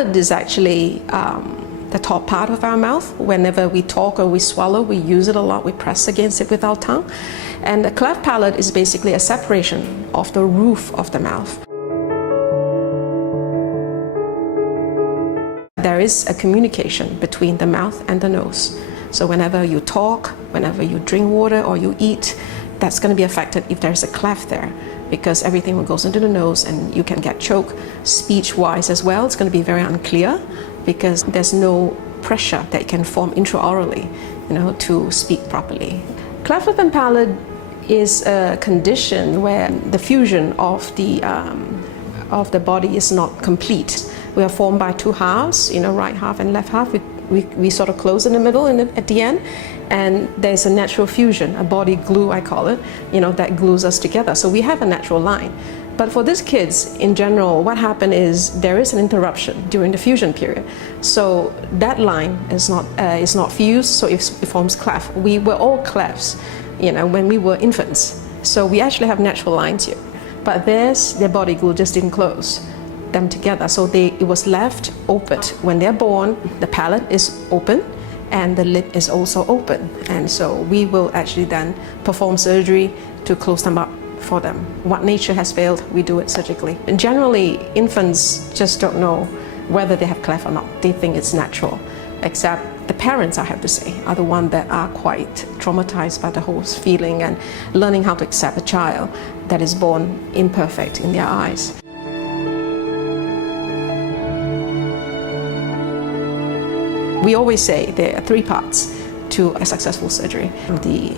palate is actually the top part of our mouth. Whenever we talk or we swallow, we use it a lot. We press against it with our tongue. And the cleft palate is basically a separation of the roof of the mouth. There is a communication between the mouth and the nose. So whenever you talk, whenever you drink water or you eat, that's going to be affected if there's a cleft there, because everything goes into the nose and you can get choked. Speech-wise as well, it's going to be very unclear because there's no pressure that can form intraorally, to speak properly. Cleft lip and palate is a condition where the fusion of the body is not complete. We are formed by two halves, right half and left half. We sort of close in the middle and at the end, and there's a natural fusion, a body glue I call it, that glues us together. So we have a natural line. But for these kids in general, what happened is there is an interruption during the fusion period. So that line is not fused, so it forms cleft. We were all clefts, when we were infants. So we actually have natural lines here. But their body glue just didn't close them together, so it was left open. When they're born, the palate is open and the lip is also open, and so we will actually then perform surgery to close them up for them. What nature has failed, we do it surgically. And generally, infants just don't know whether they have cleft or not. They think it's natural, except the parents, I have to say, are the ones that are quite traumatized by the whole feeling and learning how to accept a child that is born imperfect in their eyes. We always say there are three parts to a successful surgery: the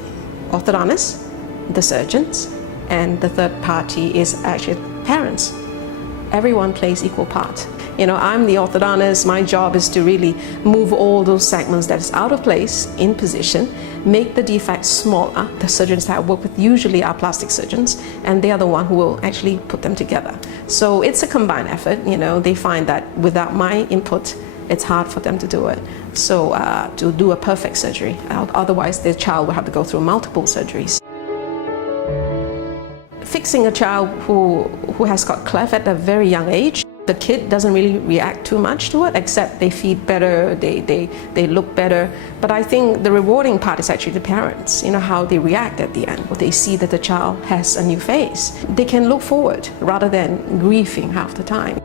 orthodontist, the surgeons, and the third party is actually parents. Everyone plays equal part. I'm the orthodontist. My job is to really move all those segments that is out of place in position, make the defects smaller. The surgeons that I work with usually are plastic surgeons, and they are the one who will actually put them together. So it's a combined effort. They find that without my input, it's hard for them to do it. So to do a perfect surgery, otherwise their child will have to go through multiple surgeries. Fixing a child who has got cleft at a very young age, the kid doesn't really react too much to it, except they feed better, they look better. But I think the rewarding part is actually the parents, how they react at the end. They see that the child has a new face. They can look forward rather than grieving half the time.